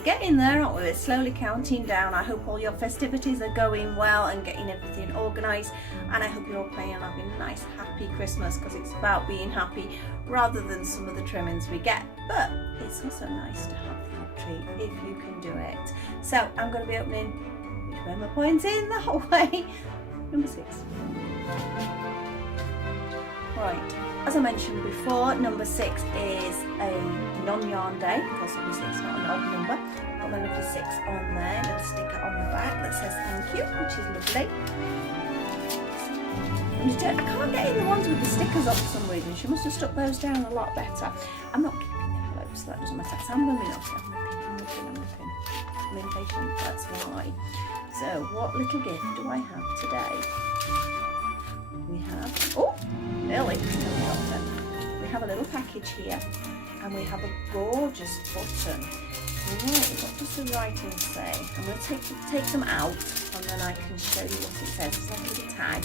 we're getting there, aren't we? We're slowly counting down. I hope all your festivities are going well and getting everything organised, and I hope you're all playing and having a nice happy Christmas, because it's about being happy rather than some of the trimmings we get. But it's also nice to have the odd treat if you can do it. So I'm going to be opening, which way my points in the whole way, number 6. Right, as I mentioned before, number 6 is a non-yarn day, because obviously it's not an odd number. I've got my lovely 6 on there, a little sticker on the back that says thank you, which is lovely. I can't get in the ones with the stickers on for some reason. She must have stuck those down a lot better. I'm not keeping the envelopes, so that doesn't matter. So I'm going to be naughty. I'm looking. I'm impatient, that's why. So what little gift do I have today? We have, oh, nearly. We have a little package here, and we have a gorgeous button. Right, what does the writing say? I'm going to take them out, and then I can show you what it says. It's like a little tag,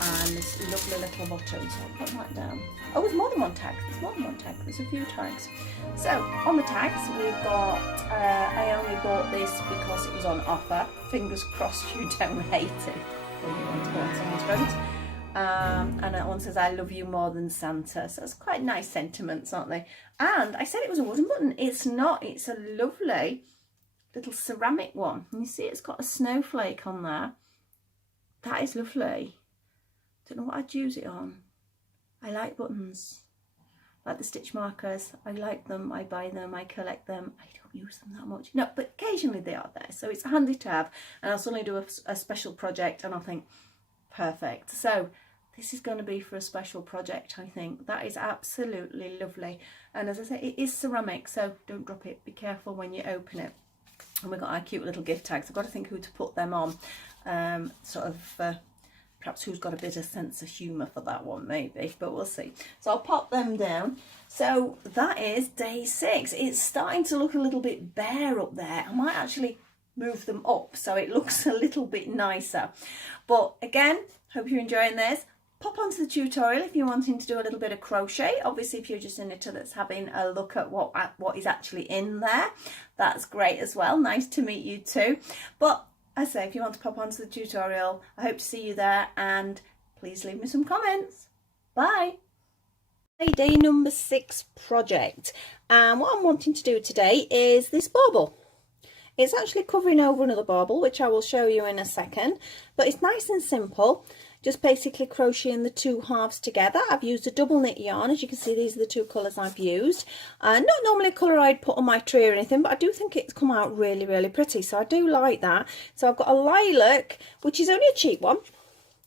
and this lovely little button. So I'll put that down. Oh, there's more than one tag. There's more than one tag. There's a few tags. So on the tags, we've got. I only bought this because it was on offer. Fingers crossed you don't hate it. When you want to go on someone's present. And that one says I love you more than Santa, so it's quite nice sentiments, aren't they? And I said it was a wooden button. It's not. It's a lovely little ceramic one, and you see it's got a snowflake on there. That is lovely. Don't know what I'd use it on. I like buttons, like the stitch markers. I like them, I buy them, I collect them. I don't use them that much, no, but occasionally they are there, so it's handy to have. And I'll suddenly do a special project and I'll think, perfect. So this is going to be for a special project, I think. That is absolutely lovely. And as I say, it is ceramic, so don't drop it. Be careful when you open it. And we've got our cute little gift tags. I've got to think who to put them on. Perhaps who's got a bit of sense of humour for that one, maybe, but we'll see. So I'll pop them down. So that is day 6. It's starting to look a little bit bare up there. I might actually move them up so it looks a little bit nicer. But again, hope you're enjoying this. Pop onto the tutorial if you're wanting to do a little bit of crochet. Obviously, if you're just a knitter that's having a look at what is actually in there, that's great as well. Nice to meet you too. But I say, if you want to pop onto the tutorial, I hope to see you there, and please leave me some comments. Bye. Day number 6 project, and what I'm wanting to do today is this bauble. It's actually covering over another bauble, which I will show you in a second, but it's nice and simple. Just basically crocheting the 2 halves together. I've used a double knit yarn. As you can see, these are the 2 colours I've used. Not normally a colour I'd put on my tree or anything, but I do think it's come out really, really pretty. So I do like that. So I've got a lilac, which is only a cheap one.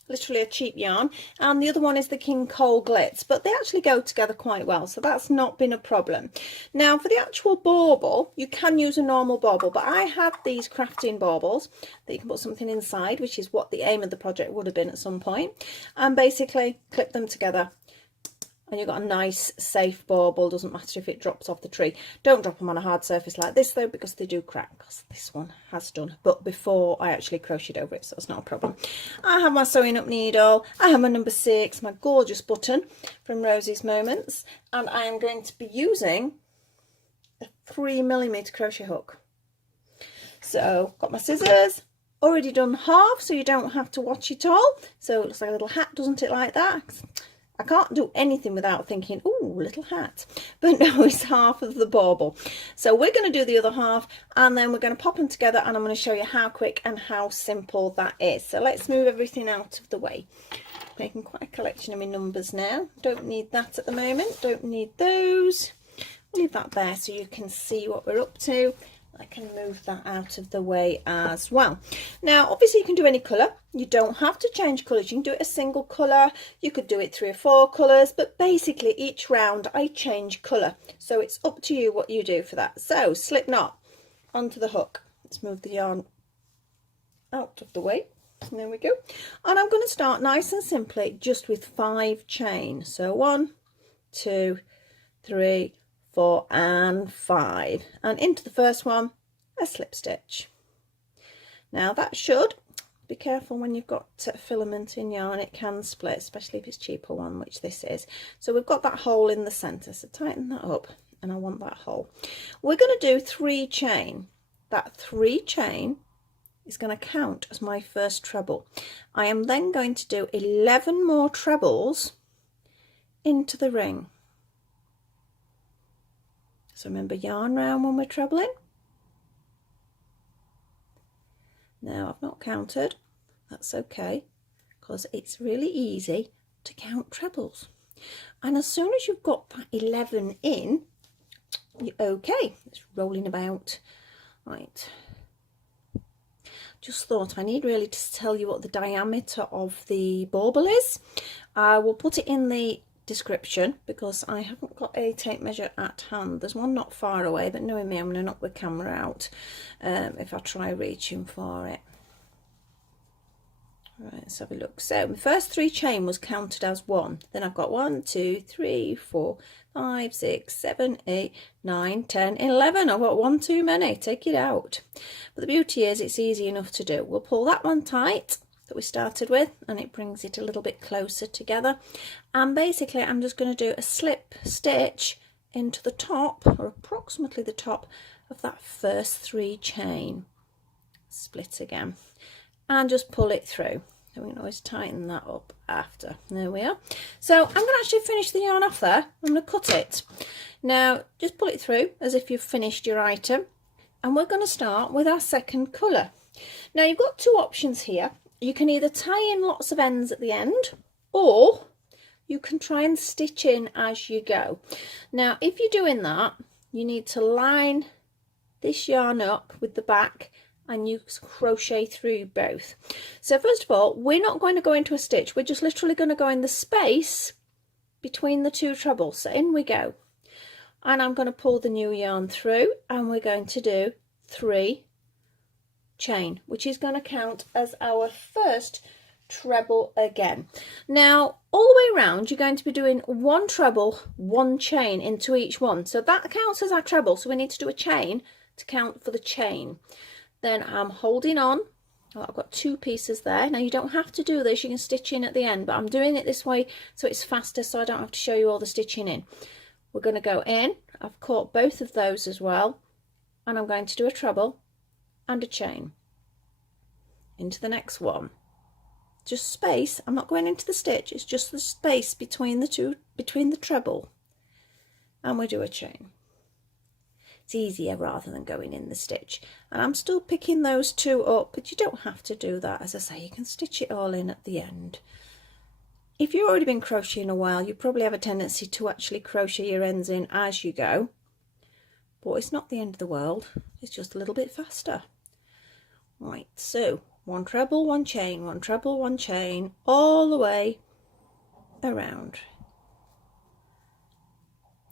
Literally a cheap yarn, and the other one is the King Cole Glitz, but they actually go together quite well, so that's not been a problem. Now for the actual bauble, you can use a normal bauble, but I had these crafting baubles that you can put something inside, which is what the aim of the project would have been at some point, and basically clip them together. And you've got a nice safe bauble. Doesn't matter if it drops off the tree. Don't drop them on a hard surface like this though, because they do crack, because this one has done, but before I actually crocheted over it, so it's not a problem. I have my sewing up needle, I have my number 6, my gorgeous button from Rosies Moments, and I am going to be using a 3mm crochet hook. So got my scissors, already done half, so you don't have to watch it all. So it looks like a little hat, doesn't it, like that? I can't do anything without thinking, oh, little hat. But no, it's half of the bauble. So we're going to do the other half, and then we're going to pop them together, and I'm going to show you how quick and how simple that is. So let's move everything out of the way. Making quite a collection of my numbers now. Don't need that at the moment. Don't need those. I'll leave that there so you can see what we're up to. I can move that out of the way as well. Now, obviously you can do any colour. You don't have to change colours. You can do it a single colour. You could do it 3 or 4 colours, but basically each round I change colour. So it's up to you what you do for that. So slip knot onto the hook. Let's move the yarn out of the way. And there we go. And I'm going to start nice and simply just with 5 chain. So 1, 2, 3, 4 and 5, and into the first one a slip stitch. Now that should, be careful when you've got filament in yarn, it can split, especially if it's cheaper one, which this is. So we've got that hole in the center, so tighten that up and I want that hole. We're going to do 3 chain. That 3 chain is going to count as my first treble. I am then going to do 11 more trebles into the ring. So remember, yarn round when we're trebling. Now I've not counted, that's okay, because it's really easy to count trebles. And as soon as you've got that 11 in, you're okay. It's rolling about. Right. Just thought I need really to tell you what the diameter of the bauble is. I will put it in the description because I haven't got a tape measure at hand. There's one not far away, but knowing me, I'm going to knock the camera out if I try reaching for it. Right, let's have a look. So my first 3 chain was counted as 1. Then I've got 1, 2, 3, 4, 5, 6, 7, 8, 9, 10, 11. I've got 1 too many. Take it out. But the beauty is it's easy enough to do. We'll pull that one tight that we started with, and it brings it a little bit closer together. And basically I'm just going to do a slip stitch into the top, or approximately the top of that first 3 chain. Split again. And just pull it through. And we can always tighten that up after. There we are. So I'm going to actually finish the yarn off there. I'm going to cut it. Now just pull it through as if you've finished your item. And we're going to start with our second colour. Now you've got 2 options here. You can either tie in lots of ends at the end, or you can try and stitch in as you go. Now if you're doing that, you need to line this yarn up with the back, and you crochet through both. So first of all, we're not going to go into a stitch, we're just literally going to go in the space between the 2 trebles. So in we go, and I'm going to pull the new yarn through, and we're going to do 3 chain, which is going to count as our first treble again. Now all the way around you're going to be doing 1 treble, 1 chain into each one, so that counts as our treble. So we need to do a chain to count for the chain. Then I'm holding on. Oh, I've got 2 pieces there. Now you don't have to do this, you can stitch in at the end, but I'm doing it this way so it's faster, so I don't have to show you all the stitching in. We're going to go in. I've caught both of those as well, and I'm going to do a treble and a chain into the next one. Just space. I'm not going into the stitch, it's just the space between the 2, between the treble, and we do a chain. It's easier rather than going in the stitch. And I'm still picking those 2 up, but you don't have to do that. As I say, you can stitch it all in at the end. If you've already been crocheting a while, you probably have a tendency to actually crochet your ends in as you go, but it's not the end of the world, it's just a little bit faster. Right, so 1 treble, 1 chain, 1 treble, 1 chain, all the way around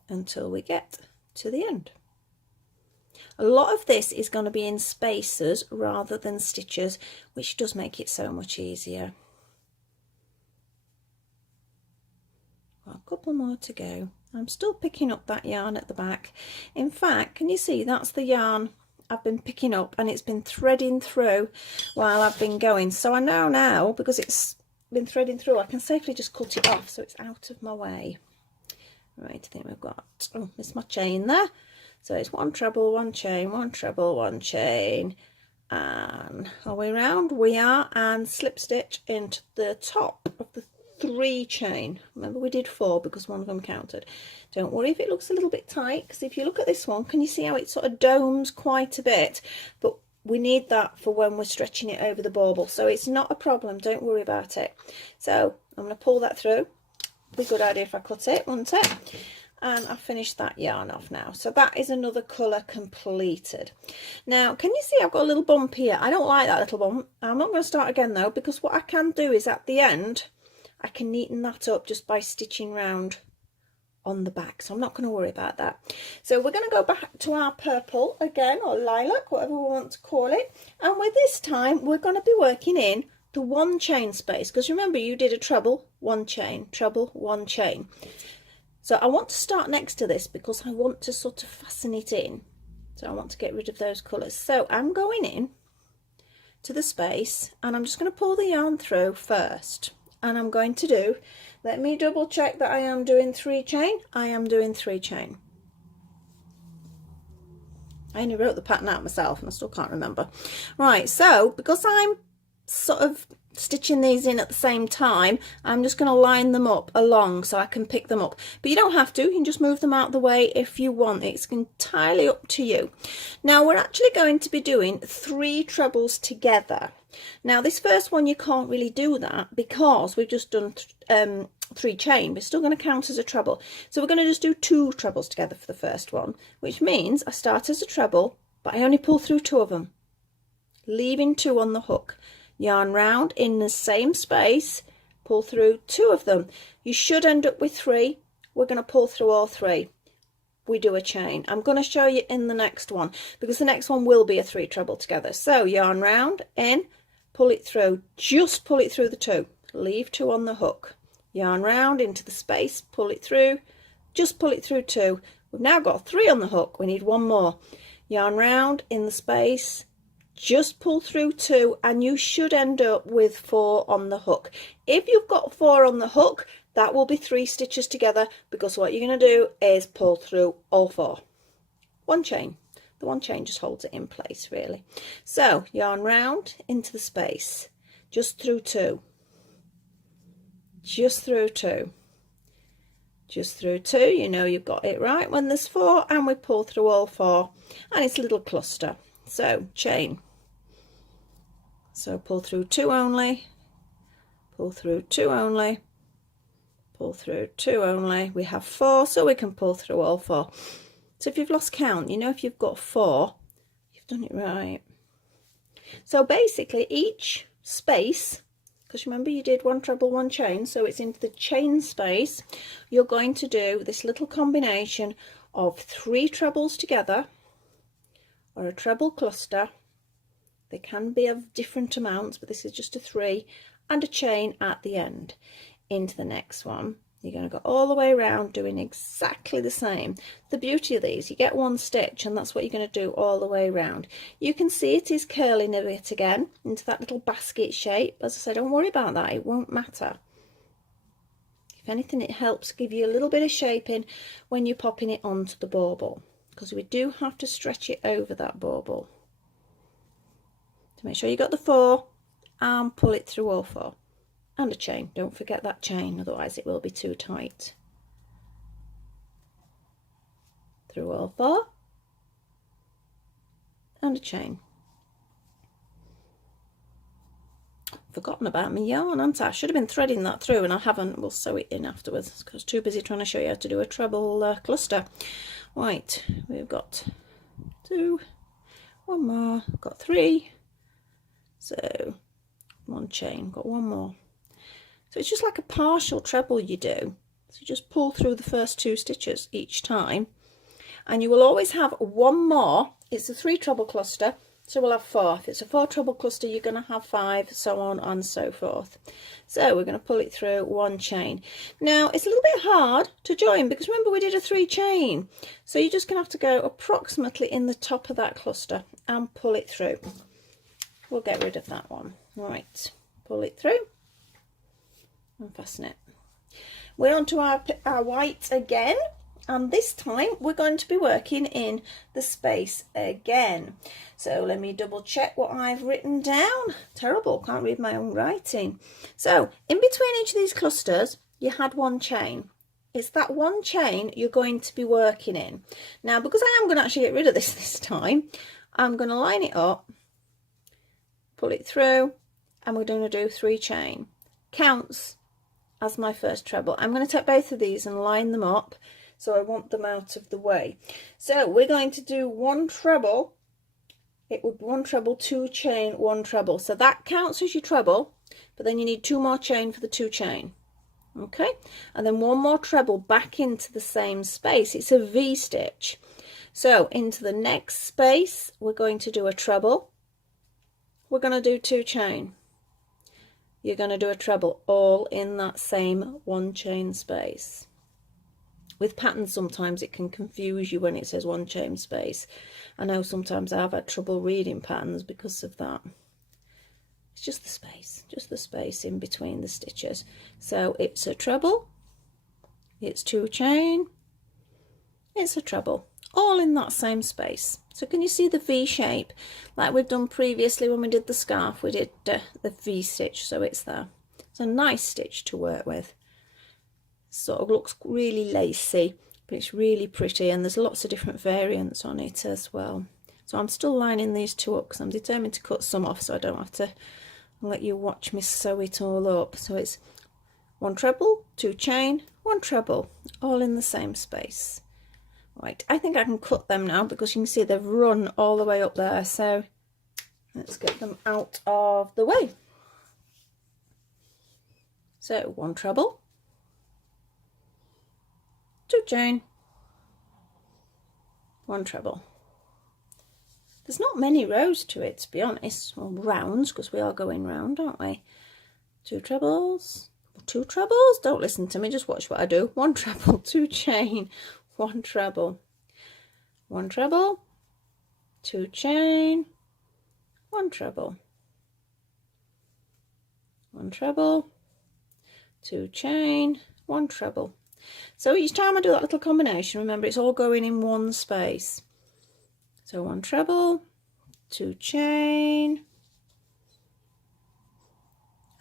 until we get to the end. A lot of this is going to be in spaces rather than stitches, which does make it so much easier. Well, a couple more to go. I'm still picking up that yarn at the back. In fact, can you see that's the yarn I've been picking up, and it's been threading through while I've been going. So I know now, because it's been threading through, I can safely just cut it off so it's out of my way. Right, I think we've got, oh, there's my chain there. So it's 1 treble, 1 chain, 1 treble, 1 chain, and all the way around we are, and slip stitch into the top of the 3 chain. Remember we did 4 because one of them counted. Don't worry if it looks a little bit tight, because if you look at this one, can you see how it sort of domes quite a bit? But we need that for when we're stretching it over the bauble, so it's not a problem, don't worry about it. So I'm going to pull that through. Be a good idea if I cut it, wouldn't it? And I've finished that yarn off now. So that is another colour completed. Now, can you see I've got a little bump here? I don't like that little bump. I'm not going to start again though, because what I can do is at the end, I can neaten that up just by stitching round on the back. So I'm not going to worry about that. So we're going to go back to our purple again, or lilac, whatever we want to call it. And with this time, we're going to be working in the 1 chain space, because remember you did a treble, 1 chain, treble, 1 chain. So I want to start next to this because I want to sort of fasten it in. So I want to get rid of those colours. So I'm going in to the space, and I'm just going to pull the yarn through first. And I'm going to do, let me double check that I am doing 3 chain. I am doing 3 chain. I only wrote the pattern out myself and I still can't remember. Right, so because I'm sort of stitching these in at the same time, I'm just going to line them up along so I can pick them up, but you don't have to. You can just move them out of the way if you want. It's entirely up to you. Now we're actually going to be doing 3 trebles together. Now this first one you can't really do that because we've just done 3 chain, but it's still going to count as a treble. So we're going to just do 2 trebles together for the first one, which means I start as a treble, but I only pull through 2 of them, leaving 2 on the hook. Yarn round in the same space, pull through 2 of them. You should end up with 3. We're going to pull through all 3. We do a chain. I'm going to show you in the next one because the next one will be a 3 treble together. So yarn round in, pull it through, just pull it through the 2, leave 2 on the hook. Yarn round into the space, pull it through, just pull it through 2. We've now got 3 on the hook. We need 1 more. Yarn round in the space, just pull through 2, and you should end up with 4 on the hook. If you've got 4 on the hook, that will be 3 stitches together, because what you're going to do is pull through all 4. 1 chain. The 1 chain just holds it in place really. So yarn round into the space, just through 2, just through 2, just through 2. You know you've got it right when there's 4, and we pull through all 4, and it's a little cluster. So chain, so pull through 2 only, pull through 2 only, pull through 2 only. We have 4, so we can pull through all 4. So if you've lost count, you know if you've got 4, you've done it right. So basically each space, because remember you did 1 treble 1 chain, so it's into the chain space, you're going to do this little combination of 3 trebles together, or a treble cluster. They can be of different amounts, but this is just a 3, and a chain at the end. Into the next one, you're going to go all the way around doing exactly the same. The beauty of these, you get 1 stitch, and that's what you're going to do all the way around. You can see it is curling a bit again into that little basket shape. As I said, don't worry about that, it won't matter. If anything, it helps give you a little bit of shaping when you're popping it onto the bauble, because we do have to stretch it over that bauble. To make sure you got the 4, and pull it through all 4. And a chain, don't forget that chain, otherwise it will be too tight. Through all 4, and a chain. Forgotten about my yarn, haven't I? I should have been threading that through, and I haven't. We'll sew it in afterwards because I was too busy trying to show you how to do a treble cluster. Right, we've got 2, 1 more, got 3, so 1 chain, got 1 more. So it's just like a partial treble you do. So you just pull through the first 2 stitches each time, and you will always have 1 more. It's a 3 treble cluster, so we'll have 4. If it's a 4 treble cluster, you're going to have 5, so on and so forth. So we're going to pull it through 1 chain. Now it's a little bit hard to join because remember we did a 3 chain, so you're just going to have to go approximately in the top of that cluster and pull it through. We'll get rid of that one. Right, pull it through and fasten it. We're on to our white again, and this time we're going to be working in the space again. So let me double check what I've written down. Terrible, can't read my own writing. So in between each of these clusters you had 1 chain. It's that 1 chain you're going to be working in. Now because I am going to actually get rid of this time, I'm going to line it up, pull it through, and we're going to do 3 chain. Counts as my first treble. I'm going to take both of these and line them up so I want them out of the way. So we're going to do 1 treble. It would be 1 treble, 2 chain, 1 treble. So that counts as your treble, but then you need 2 more chain for the 2 chain. Okay, and then 1 more treble back into the same space. It's a V stitch. So into the next space we're going to do a treble. We're going to do 2 chain. You're going to do a treble all in that same 1 chain space. With patterns sometimes it can confuse you when it says 1 chain space. I know sometimes I've had trouble reading patterns because of that. It's just the space in between the stitches. So it's a treble, it's 2 chain, it's a treble, all in that same space. So can you see the V shape like we've done previously when we did the scarf? We did the V stitch, so it's there. It's a nice stitch to work with. Sort of looks really lacy, but it's really pretty, and there's lots of different variants on it as well. So I'm still lining these two up because I'm determined to cut some off so I don't have to let you watch me sew it all up. So it's 1 treble, 2 chain, 1 treble, all in the same space. Right, I think I can cut them now because you can see they've run all the way up there, so let's get them out of the way. So 1 treble, 2 chain, 1 treble. There's not many rows to it, to be honest, or rounds, because we are going round, aren't we? 2 trebles, 2 trebles, don't listen to me, just watch what I do. 1 treble, 2 chain, 1 treble, 1 treble, 2 chain, 1 treble, 1 treble, 2 chain, 1 treble. So each time I do that little combination, remember it's all going in one space. So 1 treble, 2 chain,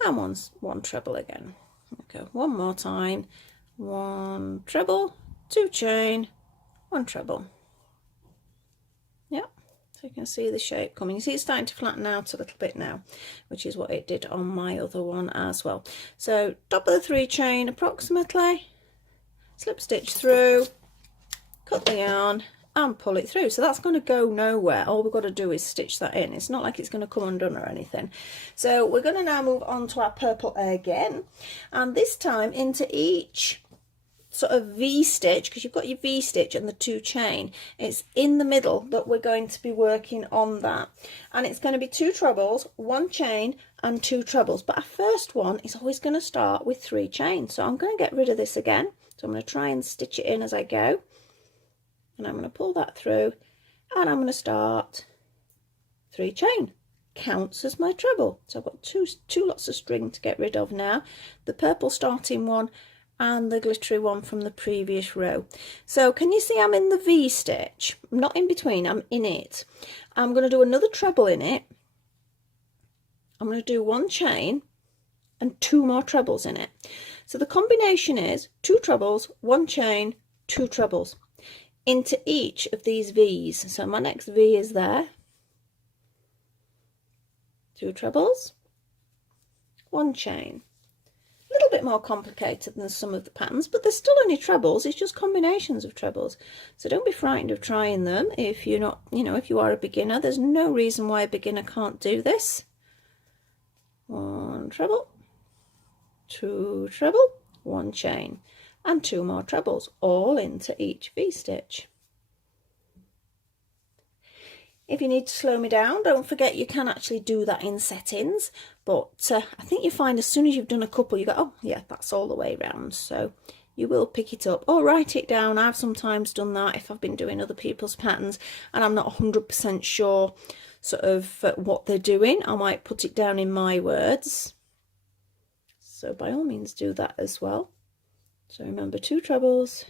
and 1 treble again. Okay, one more time. 1 treble, 2 chain, 1 treble. Yep, so you can see the shape coming. You see it's starting to flatten out a little bit now, which is what it did on my other one as well. So top of the 3 chain approximately, slip stitch through, cut the yarn and pull it through. So that's going to go nowhere. All we've got to do is stitch that in. It's not like it's going to come undone or anything. So we're going to now move on to our purple again, and this time into each sort of V stitch, because you've got your V stitch and the 2 chain, it's in the middle that we're going to be working on that, and it's going to be 2 trebles, 1 chain and 2 trebles, but our first one is always going to start with 3 chains. So I'm going to get rid of this again, so I'm going to try and stitch it in as I go, and I'm going to pull that through, and I'm going to start 3 chain, counts as my treble. So I've got two lots of string to get rid of now, the purple starting one and the glittery one from the previous row. So can you see I'm in the V stitch? I'm not in between, I'm in it. I'm going to do another treble in it. I'm going to do 1 chain and 2 more trebles in it. So the combination is 2 trebles, 1 chain, 2 trebles into each of these V's. So my next V is there. 2 trebles, 1 chain. A little bit more complicated than some of the patterns, but they're still only trebles. It's just combinations of trebles. So don't be frightened of trying them if you're not, if you are a beginner. There's no reason why a beginner can't do this. 1 treble, 2 treble, 1 chain, and 2 more trebles, all into each V stitch. If you need to slow me down, don't forget you can actually do that in settings, but I think you find as soon as you've done a couple you go, oh yeah, that's all the way round. So you will pick it up or write it down. I've sometimes done that if I've been doing other people's patterns and I'm not 100% sure sort of what they're doing. I might put it down in my words, so by all means do that as well. So remember, 2 trebles,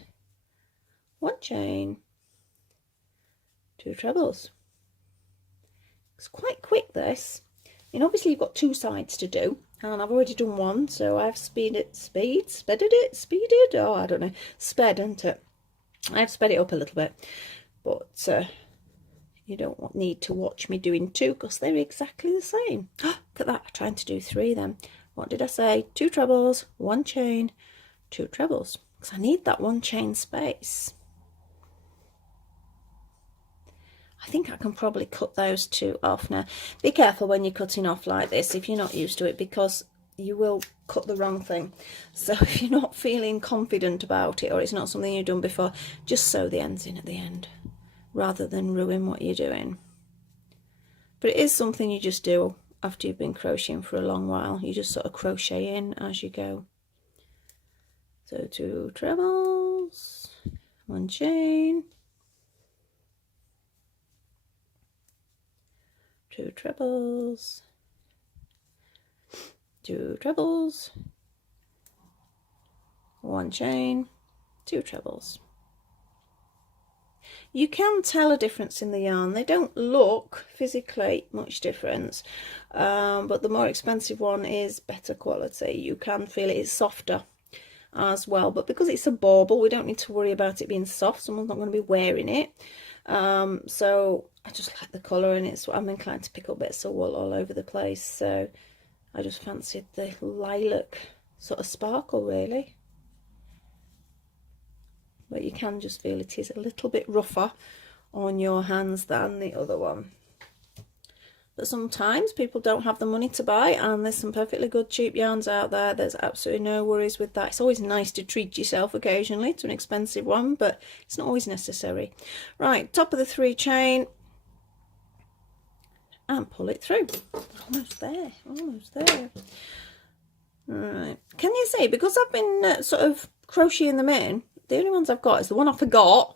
1 chain, 2 trebles. It's quite quick, this. Obviously you've got 2 sides to do, and I've already done one, so I've sped it, oh I don't know, sped, isn't it? I've sped it up a little bit, but you don't need to watch me doing 2 because they're exactly the same. Look at that, I'm trying to do 3 then. What did I say? 2 trebles, 1 chain, 2 trebles, because I need that 1 chain space. I think I can probably cut those 2 off now. Be careful when you're cutting off like this if you're not used to it, because you will cut the wrong thing. So if you're not feeling confident about it, or it's not something you've done before, just sew the ends in at the end rather than ruin what you're doing. But it is something you just do after you've been crocheting for a long while. You just sort of crochet in as you go. So 2 trebles, 1 chain, 2 trebles, 2 trebles, 1 chain, 2 trebles. you can tell a difference in the yarn. They don't look physically much difference, but the more expensive one is better quality. You can feel it is softer as well, but because it's a bauble, we don't need to worry about it being soft. Someone's not going to be wearing it. So I just like the colour, and it's I'm inclined to pick up bits of wool all over the place, so I just fancied the lilac sort of sparkle really. But you can just feel it is a little bit rougher on your hands than the other one. But sometimes people don't have the money to buy, and there's some perfectly good cheap yarns out there. There's absolutely no worries with that. It's always nice to treat yourself occasionally to an expensive one, but it's not always necessary. Right, top of the 3 chain, and pull it through. Almost there, almost there. Right, can you see, because I've been sort of crocheting them in, the only ones I've got is the one I forgot.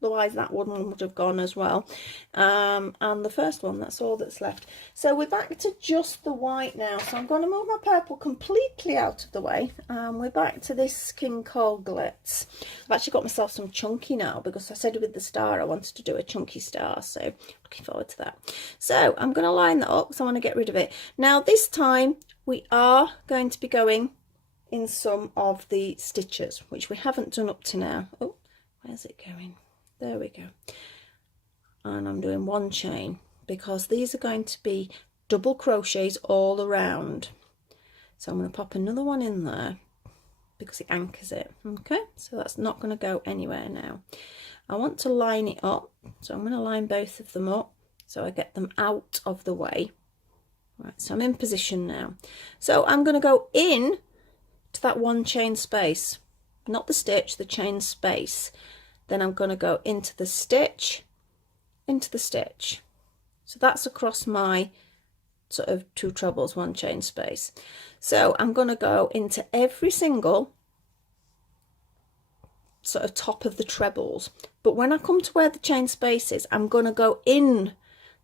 Otherwise that one would have gone as well, and the first one, that's all that's left. So we're back to just the white now, so I'm going to move my purple completely out of the way, and we're back to this King Cole Glitz. I've actually got myself some chunky now, because I said with the star I wanted to do a chunky star, so looking forward to that. So I'm going to line that up because I want to get rid of it. Now this time we are going to be going in some of the stitches, which we haven't done up to now. Oh, where's it going? There we go. And I'm doing 1 chain because these are going to be double crochets all around. So I'm going to pop another one in there because it anchors it. Okay, so that's not going to go anywhere now. I want to line it up, so I'm going to line both of them up so I get them out of the way. Right, so I'm in position now. So I'm going to go in to that 1 chain space, not the stitch, the chain space. Then I'm going to go into the stitch, into the stitch. So that's across my sort of 2 trebles, 1 chain space. So I'm going to go into every single sort of top of the trebles. But when I come to where the chain space is, I'm going to go in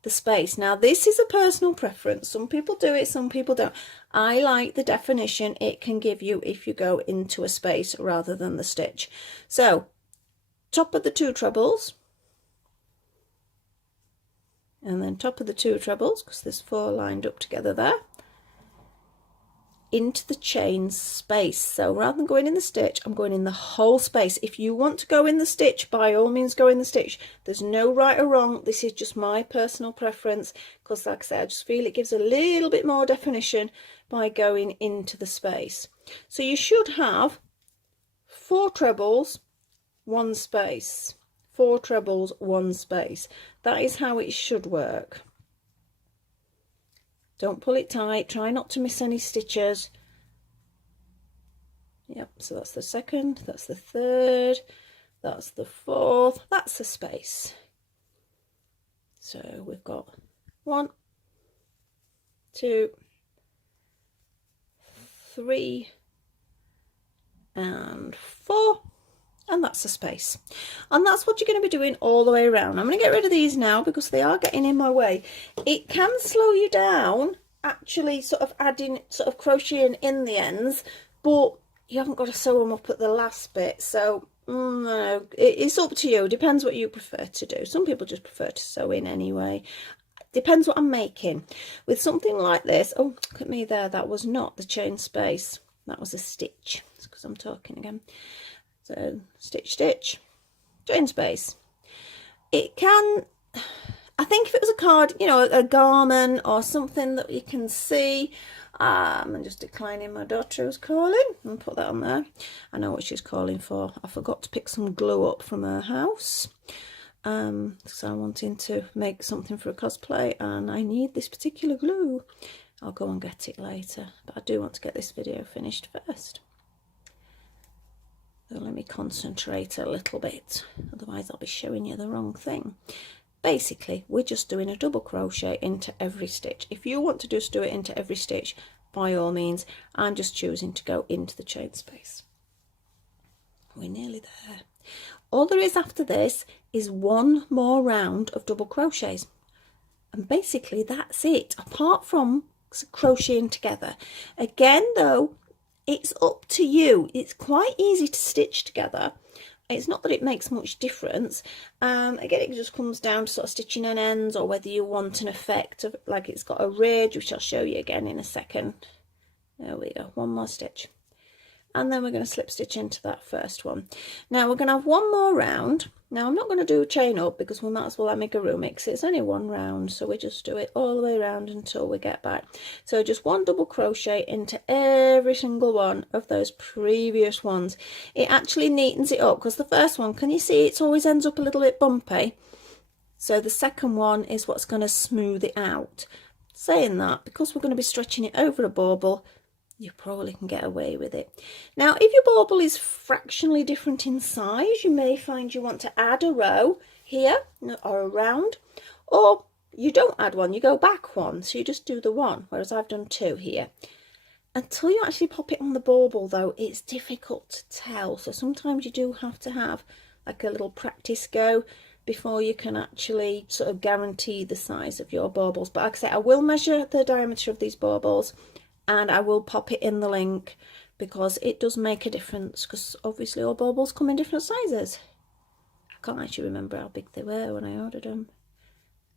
the space. Now this is a personal preference. Some people do it, some people don't. I like the definition it can give you if you go into a space rather than the stitch. So top of the 2 trebles, and then top of the 2 trebles, because there's 4 lined up together there, into the chain space. So rather than going in the stitch, I'm going in the whole space. If you want to go in the stitch, by all means go in the stitch. There's no right or wrong. This is just my personal preference, because like I said, I just feel it gives a little bit more definition by going into the space. So you should have 4 trebles, 1 space, 4 trebles, 1 space. That is how it should work. Don't pull it tight, try not to miss any stitches. Yep, so that's the 2nd, that's the 3rd, that's the 4th, that's the space. So we've got 1, 2, 3 and 4. And that's a space, and that's what you're going to be doing all the way around. I'm going to get rid of these now because they are getting in my way. It can slow you down actually sort of adding, sort of crocheting in the ends, but you haven't got to sew them up at the last bit. So no, it's up to you. It depends what you prefer to do. Some people just prefer to sew in anyway. Depends what I'm making. With something like this, oh look at me there, that was not the chain space, that was a stitch. It's because I'm talking again. So stitch, stitch, chain space. It can, I think if it was a card, you know, a garment or something that you can see. I'm just declining my daughter who's calling, and put that on there. I know what she's calling for. I forgot to pick some glue up from her house. So I'm wanting to make something for a cosplay, and I need this particular glue. I'll go and get it later, but I do want to get this video finished first. So let me concentrate a little bit, otherwise I'll be showing you the wrong thing. Basically, we're just doing a double crochet into every stitch. If you want to just do it into every stitch, by all means, I'm just choosing to go into the chain space. We're nearly there. All there is after this is 1 more round of double crochets. And basically that's it, apart from crocheting together. Again though, it's up to you. It's quite easy to stitch together. It's not that it makes much difference. Again, it just comes down to sort of stitching an ends, or whether you want an effect of like it's got a ridge, which I'll show you again in a second. There we go, one more stitch, and then we're going to slip stitch into that first one. Now we're going to have one more round. Now I'm not going to do a chain up because we might as well amigurumi mix. It's only one round, so we just do it all the way around until we get back. So just one double crochet into every single one of those previous ones. It actually neatens it up, because the first one, can you see, it always ends up a little bit bumpy. So the second one is what's going to smooth it out. Saying that, because we're going to be stretching it over a bauble, you probably can get away with it. Now, if your bauble is fractionally different in size, you may find you want to add a row here or a round, or you don't add one, you go back one, so you just do the one, whereas I've done two here. Until you actually pop it on the bauble though, it's difficult to tell, so sometimes you do have to have like a little practice go before you can actually sort of guarantee the size of your baubles. But like I say, I will measure the diameter of these baubles, and I will pop it in the link, because it does make a difference, because obviously all baubles come in different sizes. I can't actually remember how big they were when I ordered them.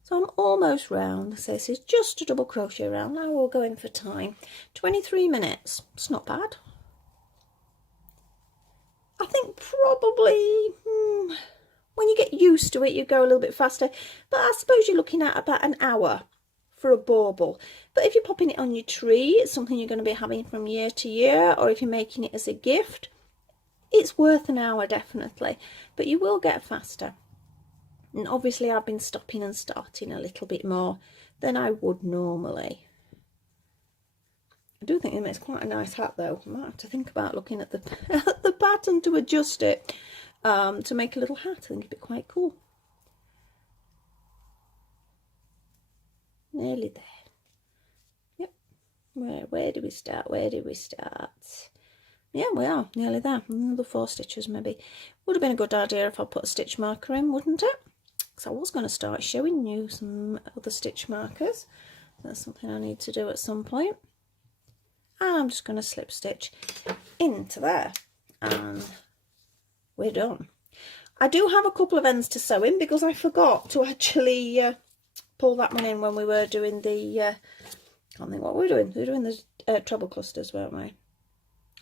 So I'm almost round. So this is just a double crochet round. Now we'll go in for time. 23 minutes. It's not bad. I think probably when you get used to it, you go a little bit faster. But I suppose you're looking at about an hour for a bauble. But if you're popping it on your tree, it's something you're going to be having from year to year, or if you're making it as a gift, it's worth an hour definitely, but you will get faster. And obviously I've been stopping and starting a little bit more than I would normally. I do think it makes quite a nice hat though. I might have to think about looking at the the pattern to adjust it to make a little hat. I think it'd be quite cool. Nearly there. Yep. Where do we start? Where do we start? Yeah, we are nearly there. Another 4 stitches maybe. Would have been a good idea if I put a stitch marker in, wouldn't it? Because I was going to start showing you some other stitch markers. That's something I need to do at some point. And I'm just going to slip stitch into there, and we're done. I do have a couple of ends to sew in, because I forgot to actually pull that one in when we were doing the I can't think what we were doing. We were doing the treble clusters, weren't we?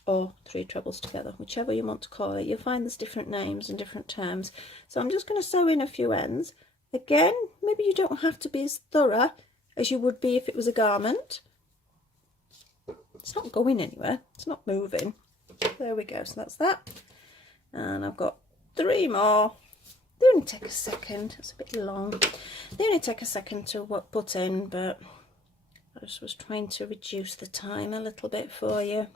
Or 3 trebles together, whichever you want to call it. You'll find there's different names and different terms. So I'm just going to sew in a few ends. Again, maybe you don't have to be as thorough as you would be if it was a garment. It's not going anywhere, it's not moving. There we go, so that's that. And I've got 3 more. They only take a second, it's a bit long. They only take a second to put in, but I just was trying to reduce the time a little bit for you,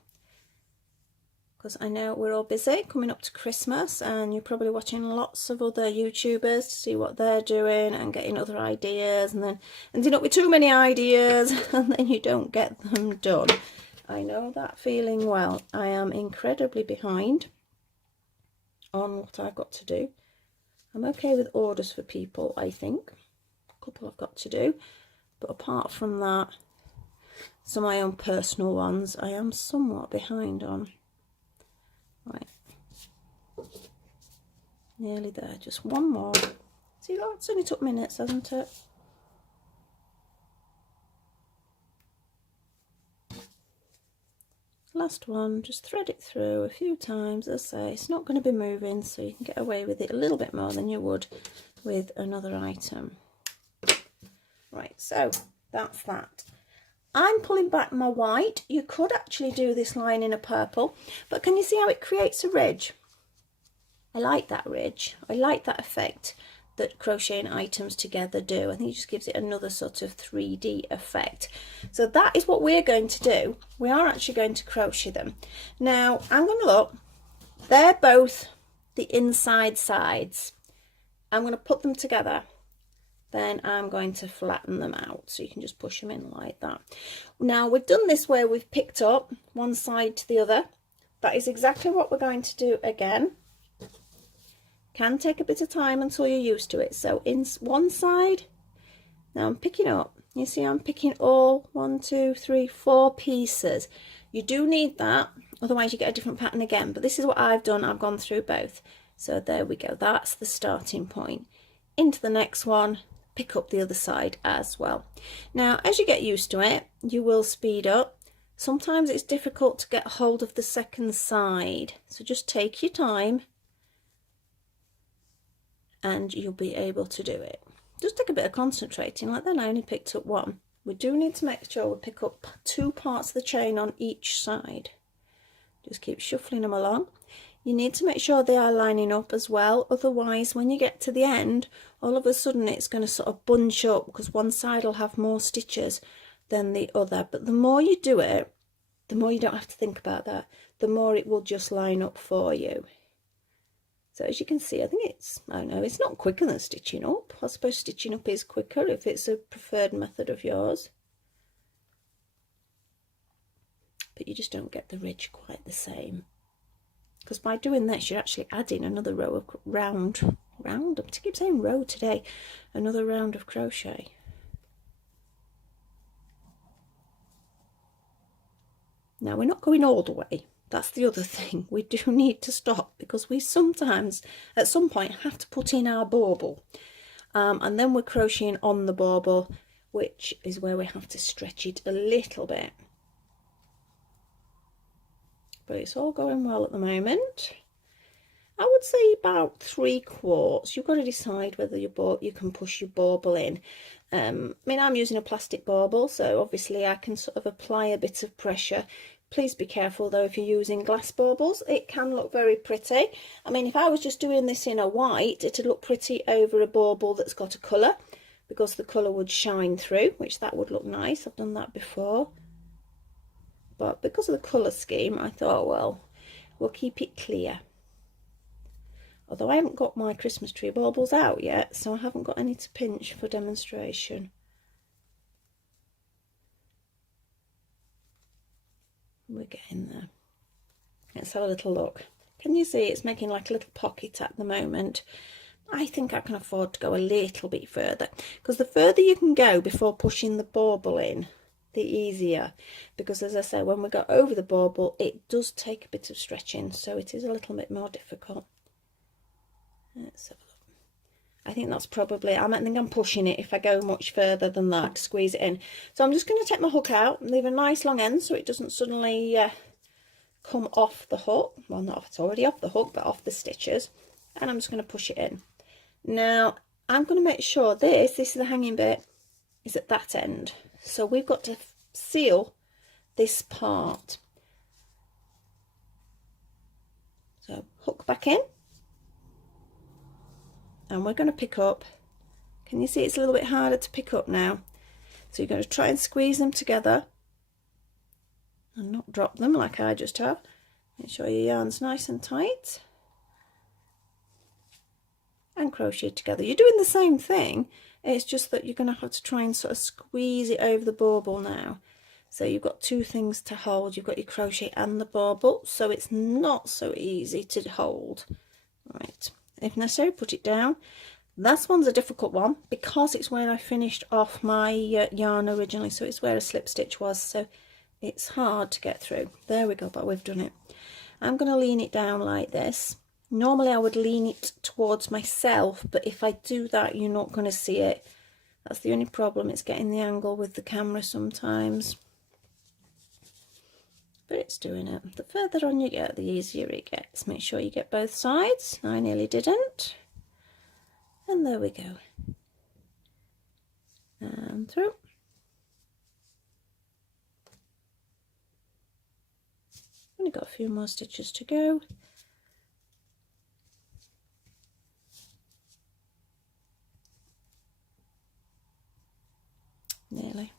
because I know we're all busy coming up to Christmas, and you're probably watching lots of other YouTubers to see what they're doing and getting other ideas, and then ending up with too many ideas and then you don't get them done. I know that feeling well. I am incredibly behind on what I've got to do. I'm okay with orders for people, I think. A couple I've got to do, but apart from that, some of my own personal ones I am somewhat behind on. Right, nearly there, just one more. See, that's only took minutes, hasn't it? Last one, just thread it through a few times. As I say, it's not going to be moving, so you can get away with it a little bit more than you would with another item. Right, so that's that. I'm pulling back my white. You could actually do this line in a purple, but can you see how it creates a ridge? I like that ridge. I like that effect that crocheting items together do. I think it just gives it another sort of 3D effect. So that is what we're going to do. We are actually going to crochet them. Now I'm going to look. They're both the inside sides. I'm going to put them together. Then I'm going to flatten them out, so you can just push them in like that. Now we've done this where we've picked up one side to the other. That is exactly what we're going to do again. Can take a bit of time until you're used to it. So in one side, now I'm picking up. You see I'm picking all 1, 2, 3, 4 pieces. You do need that, otherwise you get a different pattern again. But this is what I've done. I've gone through both. So there we go, that's the starting point. Into the next one, pick up the other side as well. Now as you get used to it, you will speed up. Sometimes it's difficult to get hold of the second side, so just take your time and you'll be able to do it. Just take a bit of concentrating. Like then I only picked up one. We do need to make sure we pick up 2 parts of the chain on each side. Just keep shuffling them along. You need to make sure they are lining up as well, otherwise when you get to the end, all of a sudden it's going to sort of bunch up because one side will have more stitches than the other. But the more you do it, the more you don't have to think about that, the more it will just line up for you. So as you can see, I think it's, I don't know, it's not quicker than stitching up. I suppose stitching up is quicker if it's a preferred method of yours. But you just don't get the ridge quite the same. Because by doing this, you're actually adding another row of round, I keep saying row today, another round of crochet. Now we're not going all the way. That's the other thing. We do need to stop because we sometimes, at some point, have to put in our bauble. And then we're crocheting on the bauble, which is where we have to stretch it a little bit. But it's all going well at the moment. I would say about 3/4. You've got to decide whether you can push your bauble in. I mean, I'm using a plastic bauble, so obviously I can sort of apply a bit of pressure. Please be careful though if you're using glass baubles. It can look very pretty. I mean, if I was just doing this in a white, it'd look pretty over a bauble that's got a colour, because the colour would shine through, which that would look nice. I've done that before. But because of the colour scheme, I thought, well, we'll keep it clear. Although I haven't got my Christmas tree baubles out yet, so I haven't got any to pinch for demonstration. We're getting there. Let's have a little look. Can you see it's making like a little pocket at the moment? I think I can afford to go a little bit further, because the further you can go before pushing the bauble in, the easier, because as I say, when we go over the bauble it does take a bit of stretching, so it is a little bit more difficult. Let's have a look. I think that's probably, I think I'm pushing it if I go much further than that to squeeze it in. So I'm just going to take my hook out and leave a nice long end so it doesn't suddenly come off the hook. Well, not off, it's already off the hook, but off the stitches. And I'm just going to push it in. Now I'm going to make sure this is the hanging bit, is at that end. So we've got to seal this part. So hook back in. And we're going to pick up, can you see it's a little bit harder to pick up now? So you're going to try and squeeze them together and not drop them like I just have. Make sure your yarn's nice and tight. And crochet together. You're doing the same thing, it's just that you're going to have to try and sort of squeeze it over the bauble now. So you've got 2 things to hold. You've got your crochet and the bauble, so it's not so easy to hold. Right. If necessary, put it down. This one's a difficult one because it's where I finished off my yarn originally, so it's where a slip stitch was, so it's hard to get through. There we go, but we've done it. I'm going to lean it down like this. Normally I would lean it towards myself, but if I do that you're not going to see it. That's the only problem, it's getting the angle with the camera sometimes. But it's doing it. The further on you get, the easier it gets. Make sure you get both sides. I nearly didn't. And there we go. And through. Only got a few more stitches to go. Nearly.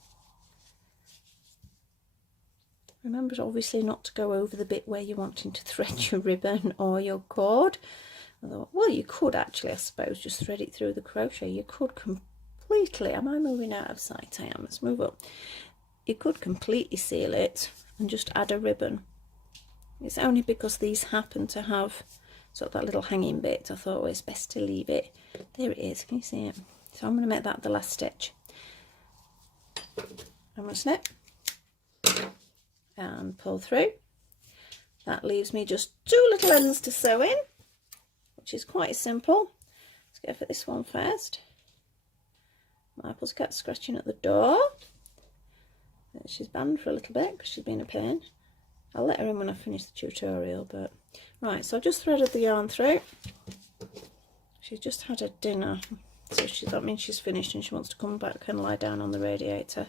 Remember obviously not to go over the bit where you're wanting to thread your ribbon or your cord. Although, well, you could actually, I suppose, just thread it through the crochet. You could completely, am I moving out of sight? I am, let's move up. You could completely seal it and just add a ribbon. It's only because these happen to have sort of that little hanging bit, I thought, well, it's best to leave it. There it is, can you see it? So I'm going to make that the last stitch. I'm going to snip and pull through. That leaves me just 2 little ends to sew in, which is quite simple. Let's go for this one first. Marple's cat scratching at the door. She's banned for a little bit because she's been a pain. I'll let her in when I finish the tutorial, but right, so I've just threaded the yarn through. She's just had her dinner, so that means she's finished and she wants to come back and lie down on the radiator.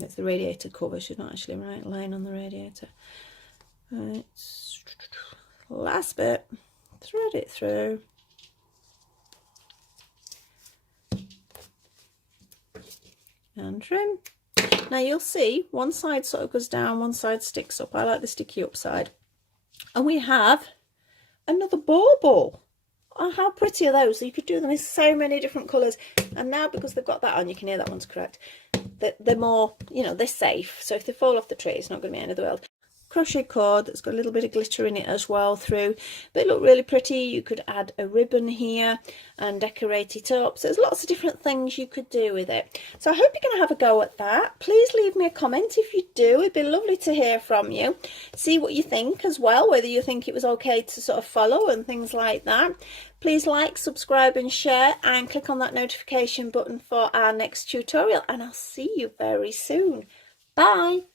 It's the radiator cover, she's not actually lying on the radiator. Right, last bit, thread it through. And trim. Now you'll see one side sort of goes down, one side sticks up. I like the sticky up side. And we have another bauble. Oh, how pretty are those? So you could do them in so many different colours. And now because they've got that on, you can hear that one's correct. They're more, you know, they're safe. So if they fall off the tree, it's not going to be the end of the world. Crochet cord that's got a little bit of glitter in it as well through, but it looked really pretty. You could add a ribbon here and decorate it up, so there's lots of different things you could do with it. So I hope you're going to have a go at that. Please leave me a comment if you do. It'd be lovely to hear from you, see what you think as well, whether you think it was okay to sort of follow and things like that. Please like, subscribe and share, and click on that notification button for our next tutorial, and I'll see you very soon. Bye.